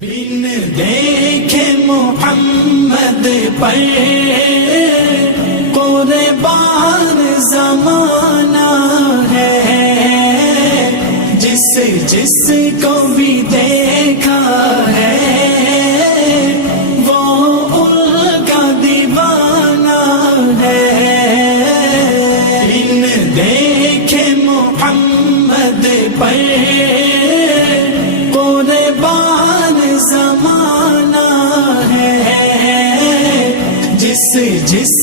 بن دیکھے محمد پر قربان زمانہ ہے، جس کو بھی دیکھا ہے وہ ان کا دیوانہ ہے۔ بن دیکھے محمد پر قربان زمانہ ہے، جس